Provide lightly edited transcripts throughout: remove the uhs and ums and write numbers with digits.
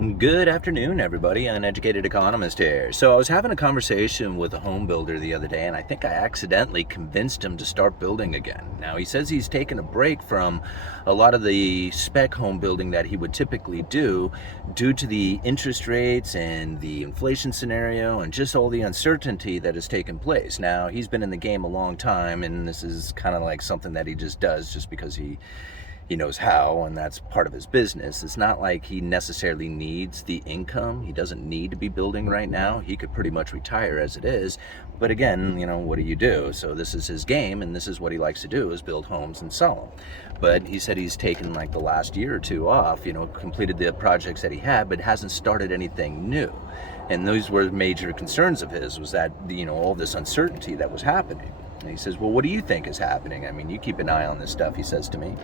Good afternoon, everybody. Uneducated Economist here. So I was having a conversation with a home builder the other day, and I think I accidentally convinced him to start building again. Now, he says he's taken a break from a lot of the spec home building that he would typically do due to the interest rates and the inflation scenario and just all the uncertainty that has taken place. Now, he's been in the game a long time, and this is kind of like something that he just does just because he knows how, and that's part of his business. It's not like he necessarily needs the income. He doesn't need to be building right now. He could pretty much retire as it is. But again, what do you do? So this is his game, and this is what he likes to do, is build homes and sell them. But he said he's taken like the last year or two off, completed the projects that he had, but hasn't started anything new. And those were major concerns of his, was that, all this uncertainty that was happening. And he says, well, what do you think is happening? I mean, you keep an eye on this stuff, he says to me.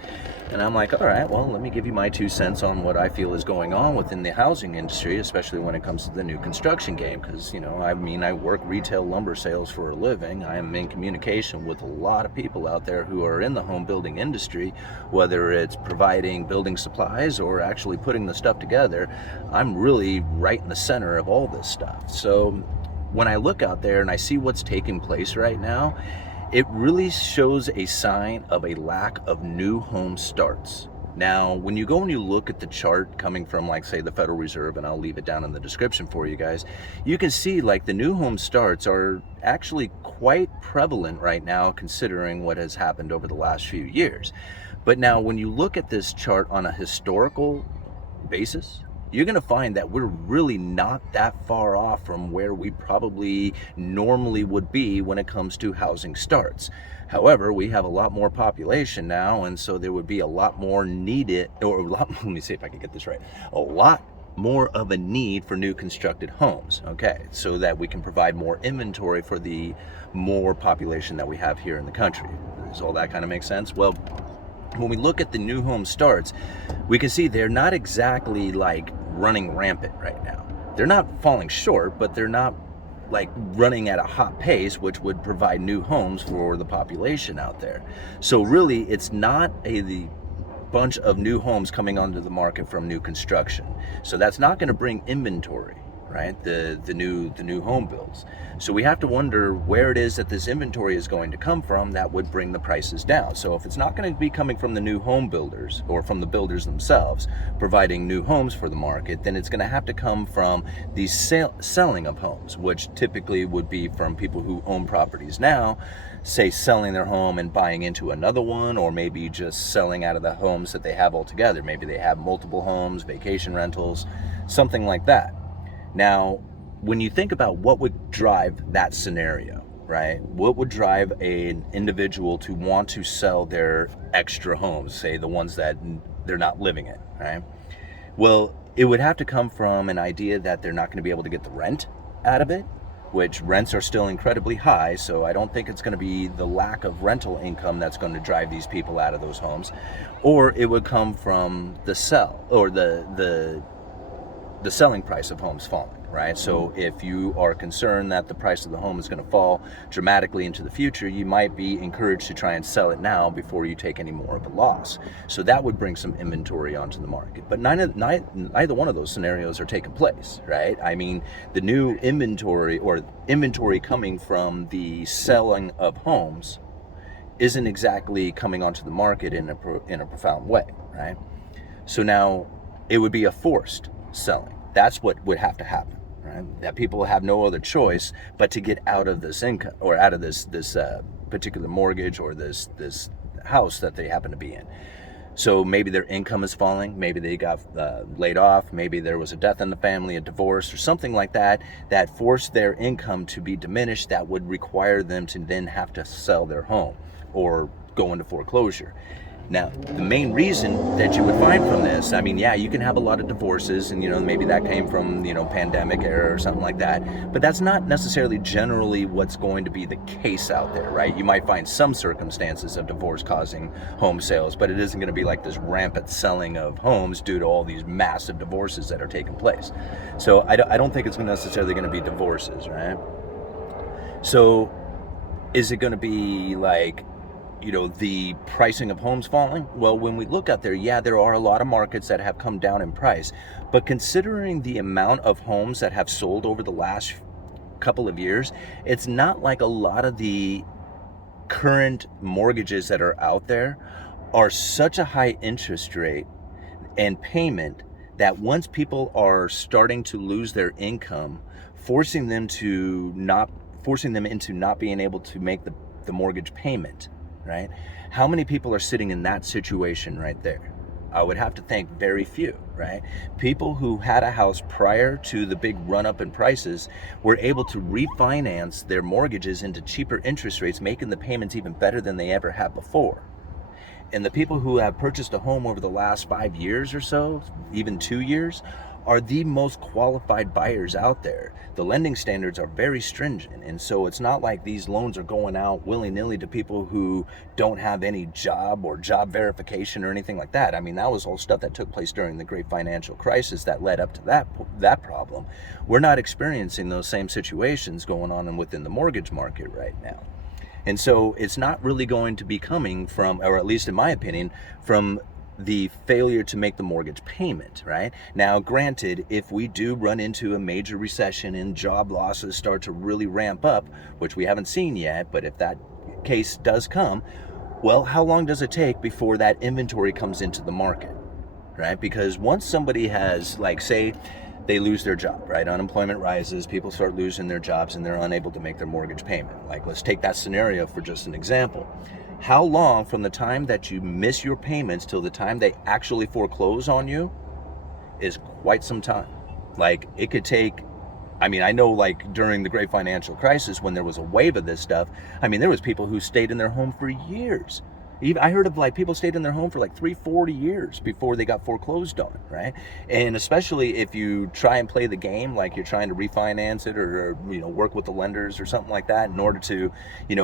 And I'm like, all right, well, let me give you my 2 cents on what I feel is going on within the housing industry, especially when it comes to the new construction game. Because, I work retail lumber sales for a living. I am in communication with a lot of people out there who are in the home building industry, whether it's providing building supplies or actually putting the stuff together. I'm really right in the center of all this stuff. So when I look out there and I see what's taking place right now, it really shows a sign of a lack of new home starts. Now, when you go and you look at the chart coming from, like, say, the Federal Reserve, and I'll leave it down in the description for you guys, you can see, like, the new home starts are actually quite prevalent right now, considering what has happened over the last few years. But now, when you look at this chart on a historical basis, you're going to find that we're really not that far off from where we probably normally would be when it comes to housing starts. However, we have a lot more population now, and so there would be a lot more needed, let me see if I can get this right, a lot more of a need for new constructed homes, okay, so that we can provide more inventory for the more population that we have here in the country. Does all that kind of make sense? Well, when we look at the new home starts, we can see they're not exactly like running rampant right now. They're not falling short, but they're not like running at a hot pace, which would provide new homes for the population out there. So really, it's not the bunch of new homes coming onto the market from new construction. So that's not going to bring inventory, right? The new home builds. So we have to wonder where it is that this inventory is going to come from that would bring the prices down. So if it's not going to be coming from the new home builders or from the builders themselves providing new homes for the market, then it's going to have to come from the selling of homes, which typically would be from people who own properties now, say selling their home and buying into another one, or maybe just selling out of the homes that they have altogether. Maybe they have multiple homes, vacation rentals, something like that. Now, when you think about what would drive that scenario, right? What would drive an individual to want to sell their extra homes, say the ones that they're not living in, right? Well, it would have to come from an idea that they're not going to be able to get the rent out of it, which rents are still incredibly high, so I don't think it's going to be the lack of rental income that's going to drive these people out of those homes. Or it would come from the selling price of homes falling, right? So if you are concerned that the price of the home is going to fall dramatically into the future, you might be encouraged to try and sell it now before you take any more of a loss. So that would bring some inventory onto the market. But neither one of those scenarios are taking place, right? I mean, the new inventory or inventory coming from the selling of homes isn't exactly coming onto the market in a profound way, right? So now it would be a forced selling. That's what would have to happen, right? That people have no other choice but to get out of this income or out of this particular mortgage or this house that they happen to be in. So maybe their income is falling, maybe they got laid off, maybe there was a death in the family, a divorce, or something like that forced their income to be diminished, that would require them to then have to sell their home or go into foreclosure. Now, the main reason that you would find from this, I mean, yeah, you can have a lot of divorces and, maybe that came from, pandemic era or something like that, but that's not necessarily generally what's going to be the case out there, right? You might find some circumstances of divorce causing home sales, but it isn't going to be like this rampant selling of homes due to all these massive divorces that are taking place. So I don't think it's necessarily going to be divorces, right? So is it going to be like the pricing of homes falling? Well, when we look out there, yeah, there are a lot of markets that have come down in price, but considering the amount of homes that have sold over the last couple of years, it's not like a lot of the current mortgages that are out there are such a high interest rate and payment that once people are starting to lose their income, forcing them into not being able to make the mortgage payment, right? How many people are sitting in that situation right there? I would have to think very few, right? People who had a house prior to the big run up in prices were able to refinance their mortgages into cheaper interest rates, making the payments even better than they ever had before. And the people who have purchased a home over the last 5 years or so, even 2 years, are the most qualified buyers out there. The lending standards are very stringent, and so it's not like these loans are going out willy-nilly to people who don't have any job or job verification or anything like that. I mean, that was all stuff that took place during the great financial crisis that led up to that problem. We're not experiencing those same situations going on within the mortgage market right now. And so it's not really going to be coming from, or at least in my opinion, from the failure to make the mortgage payment, right? Now, granted, if we do run into a major recession and job losses start to really ramp up, which we haven't seen yet, but if that case does come, well, how long does it take before that inventory comes into the market, right? Because once somebody has, like, say, they lose their job, right? Unemployment rises, people start losing their jobs, and they're unable to make their mortgage payment. Like, let's take that scenario for just an example. How long from the time that you miss your payments till the time they actually foreclose on you is quite some time. Like, it could take, I mean, I know, like, during the great financial crisis, when there was a wave of this stuff, I mean, there was people who stayed in their home for years. Even I heard of, like, people stayed in their home for like 3-4 years before they got foreclosed on, right? And especially if you try and play the game, like you're trying to refinance it or work with the lenders or something like that in order to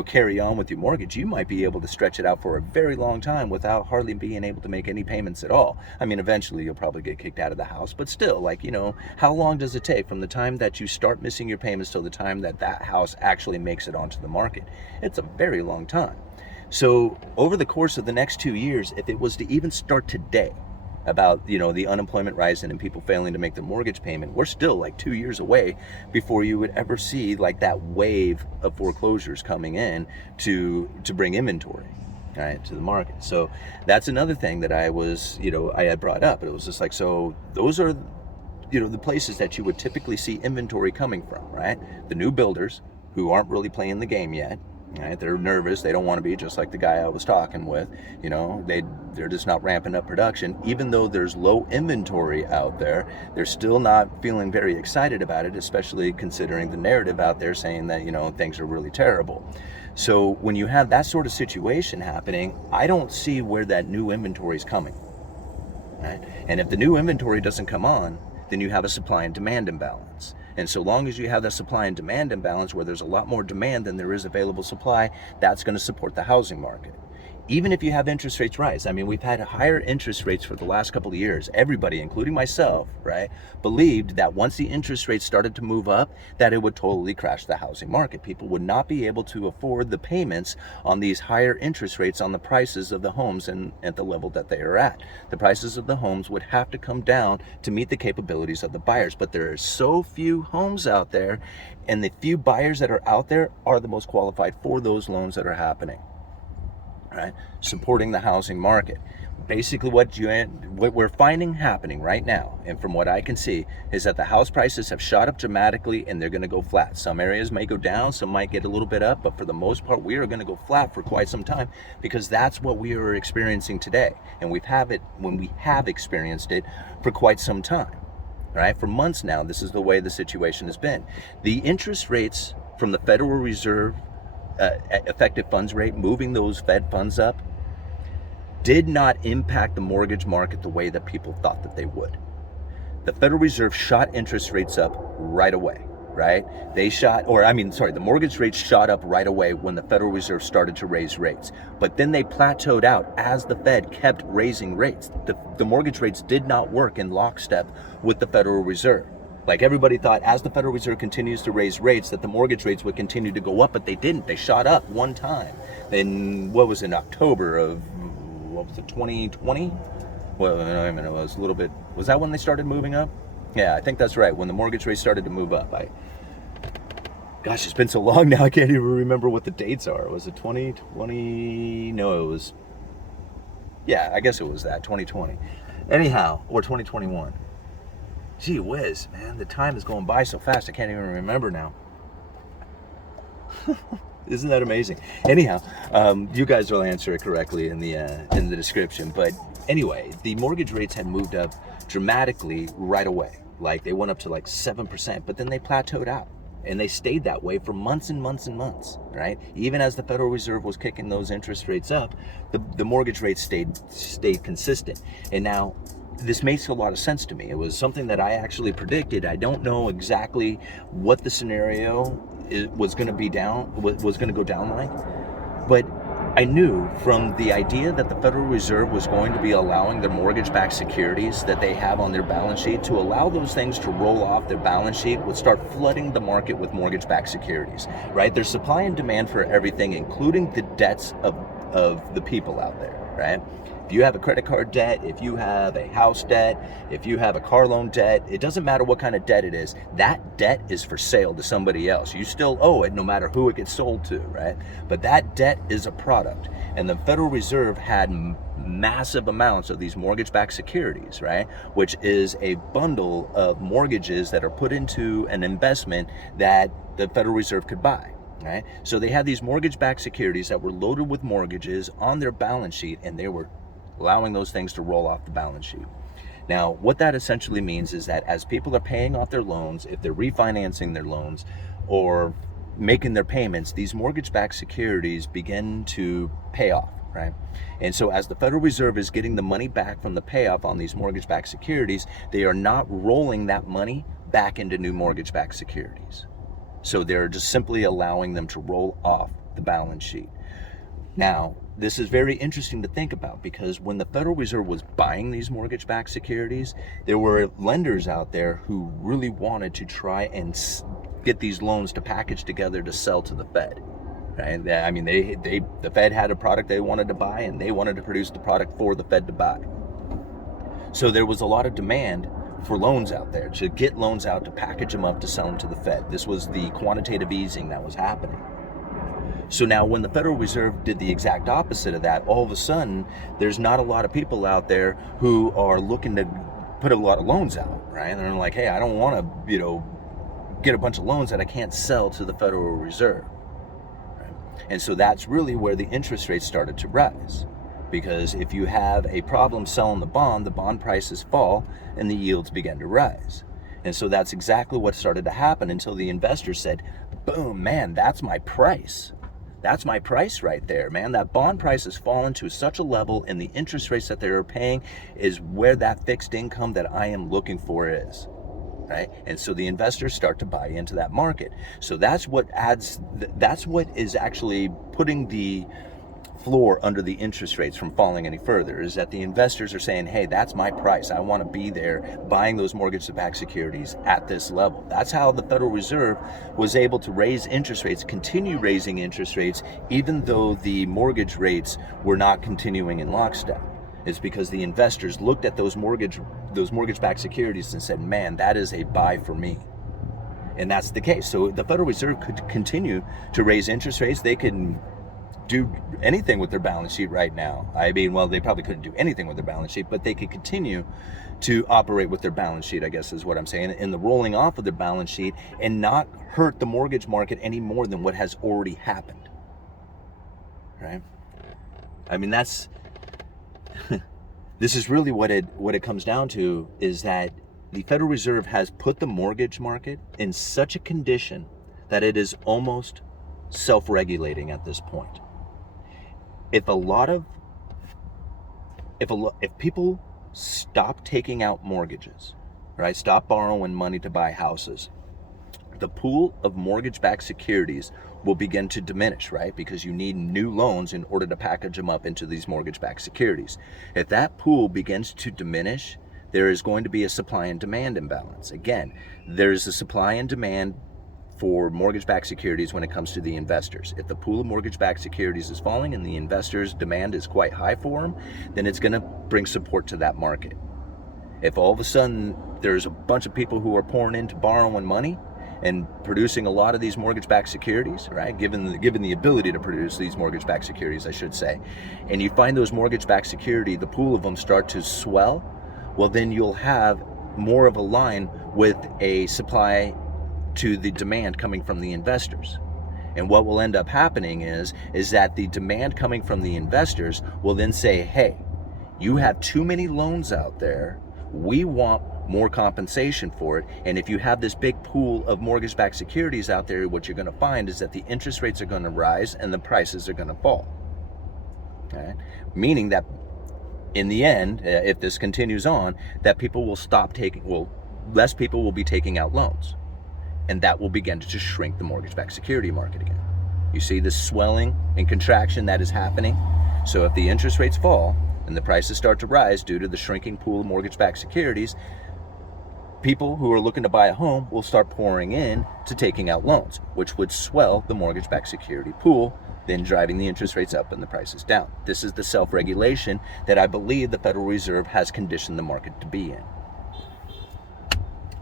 carry on with your mortgage, you might be able to stretch it out for a very long time without hardly being able to make any payments at all. I mean, eventually you'll probably get kicked out of the house, but still, like, how long does it take from the time that you start missing your payments till the time that house actually makes it onto the market? It's a very long time. So over the course of the next 2 years, if it was to even start today about, the unemployment rising and people failing to make their mortgage payment, we're still like 2 years away before you would ever see like that wave of foreclosures coming in to bring inventory, right, to the market. So that's another thing that I had brought up. It was just like, so those are, the places that you would typically see inventory coming from, right? The new builders who aren't really playing the game yet. Right? They're nervous. They don't want to be just like the guy I was talking with. They're just not ramping up production. Even though there's low inventory out there, they're still not feeling very excited about it, especially considering the narrative out there saying that, things are really terrible. So when you have that sort of situation happening, I don't see where that new inventory is coming. Right? And if the new inventory doesn't come on, then you have a supply and demand imbalance. And so long as you have that supply and demand imbalance where there's a lot more demand than there is available supply, that's going to support the housing market. Even if you have interest rates rise, I mean, we've had higher interest rates for the last couple of years. Everybody, including myself, right, believed that once the interest rates started to move up, that it would totally crash the housing market. People would not be able to afford the payments on these higher interest rates on the prices of the homes and at the level that they are at. The prices of the homes would have to come down to meet the capabilities of the buyers. But there are so few homes out there, and the few buyers that are out there are the most qualified for those loans that are happening. Right, supporting the housing market. Basically, what we're finding happening right now, and from what I can see, is that the house prices have shot up dramatically, and they're going to go flat. Some areas may go down, some might get a little bit up, but for the most part, we are going to go flat for quite some time because that's what we are experiencing today, and we have experienced it for quite some time. Right, for months now, this is the way the situation has been. The interest rates from the Federal Reserve effective funds rate, moving those Fed funds up, did not impact the mortgage market the way that people thought that they would. The Federal Reserve shot interest rates up right away, right? The mortgage rates shot up right away when the Federal Reserve started to raise rates. But then they plateaued out as the Fed kept raising rates. The mortgage rates did not work in lockstep with the Federal Reserve. Like everybody thought as the Federal Reserve continues to raise rates that the mortgage rates would continue to go up, but they didn't. They shot up one time. Then what was in October of, what was it, 2020? Well, I mean, it was a little bit, was that when they started moving up? Yeah, I think that's right. When the mortgage rates started to move up. Gosh, it's been so long now, I can't even remember what the dates are. Was it 2020? No, it was, yeah, I guess it was that, 2020. Anyhow, or 2021. Gee whiz, man, the time is going by so fast, I can't even remember now. Isn't that amazing? Anyhow, you guys will answer it correctly in the description. But anyway, the mortgage rates had moved up dramatically right away. Like they went up to like 7%, but then they plateaued out. And they stayed that way for months and months and months, right? Even as the Federal Reserve was kicking those interest rates up, the mortgage rates stayed consistent. And now, this makes a lot of sense to me. It was something that I actually predicted. I don't know exactly what the scenario was going to go down like, but I knew from the idea that the Federal Reserve was going to be allowing their mortgage-backed securities that they have on their balance sheet to allow those things to roll off their balance sheet would start flooding the market with mortgage-backed securities, right? There's supply and demand for everything, including the debts of the people out there, right? If you have a credit card debt, if you have a house debt, if you have a car loan debt, it doesn't matter what kind of debt it is. That debt is for sale to somebody else. You still owe it no matter who it gets sold to, right? But that debt is a product. And the Federal Reserve had massive amounts of these mortgage-backed securities, right? Which is a bundle of mortgages that are put into an investment that the Federal Reserve could buy. Right? So they had these mortgage-backed securities that were loaded with mortgages on their balance sheet, and they were allowing those things to roll off the balance sheet. Now, what that essentially means is that as people are paying off their loans, if they're refinancing their loans or making their payments, these mortgage-backed securities begin to pay off, right? And so as the Federal Reserve is getting the money back from the payoff on these mortgage-backed securities, they are not rolling that money back into new mortgage-backed securities. So they're just simply allowing them to roll off the balance sheet. Now, this is very interesting to think about because when the Federal Reserve was buying these mortgage-backed securities, there were lenders out there who really wanted to try and get these loans to package together to sell to the Fed. Right? I mean, the Fed had a product they wanted to buy, and they wanted to produce the product for the Fed to buy. So there was a lot of demand for loans out there, to get loans out, to package them up, to sell them to the Fed. This was the quantitative easing that was happening. So now when the Federal Reserve did the exact opposite of that, all of a sudden, there's not a lot of people out there who are looking to put a lot of loans out, right? And they're like, hey, I don't want to, get a bunch of loans that I can't sell to the Federal Reserve. Right? And so that's really where the interest rates started to rise. Because if you have a problem selling the bond prices fall and the yields begin to rise. And so that's exactly what started to happen until the investors said, boom, man, that's my price. That's my price right there, man. That bond price has fallen to such a level, and the interest rates that they're paying is where that fixed income that I am looking for is. Right? And so the investors start to buy into that market. So that's what is actually putting the floor under the interest rates from falling any further, is that the investors are saying, hey, that's my price. I want to be there buying those mortgage-backed securities at this level. That's how the Federal Reserve was able to raise interest rates, continue raising interest rates, even though the mortgage rates were not continuing in lockstep. It's because the investors looked at those mortgage-backed securities and said, man, that is a buy for me. And that's the case. So the Federal Reserve could continue to raise interest rates. They could do anything with their balance sheet right now. I mean, well, they probably couldn't do anything with their balance sheet, but they could continue to operate with their balance sheet, I guess is what I'm saying, in the rolling off of their balance sheet, and not hurt the mortgage market any more than what has already happened. Right? I mean, this is really what it comes down to, is that the Federal Reserve has put the mortgage market in such a condition that it is almost self-regulating at this point. If people stop taking out mortgages, right? Stop borrowing money to buy houses, the pool of mortgage-backed securities will begin to diminish, right? Because you need new loans in order to package them up into these mortgage-backed securities. If that pool begins to diminish, there is going to be a supply and demand imbalance. Again, there's a supply and demand for mortgage-backed securities when it comes to the investors. If the pool of mortgage-backed securities is falling and the investors' demand is quite high for them, then it's going to bring support to that market. If all of a sudden there's a bunch of people who are pouring into borrowing money and producing a lot of these mortgage-backed securities, right? Given the ability to produce these mortgage-backed securities, I should say, and you find those mortgage-backed security, the pool of them start to swell, well, then you'll have more of a line with a supply to the demand coming from the investors. And what will end up happening is that the demand coming from the investors will then say, hey, you have too many loans out there. We want more compensation for it. And if you have this big pool of mortgage-backed securities out there, what you're going to find is that the interest rates are going to rise and the prices are going to fall. Okay? Meaning that in the end, if this continues on, that people will less people will be taking out loans. And that will begin to just shrink the mortgage-backed security market again. You see this swelling and contraction that is happening? So if the interest rates fall and the prices start to rise due to the shrinking pool of mortgage-backed securities, people who are looking to buy a home will start pouring in to taking out loans, which would swell the mortgage-backed security pool, then driving the interest rates up and the prices down. This is the self-regulation that I believe the Federal Reserve has conditioned the market to be in.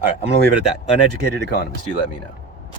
All right, I'm going to leave it at that. Uneducated economist, you let me know.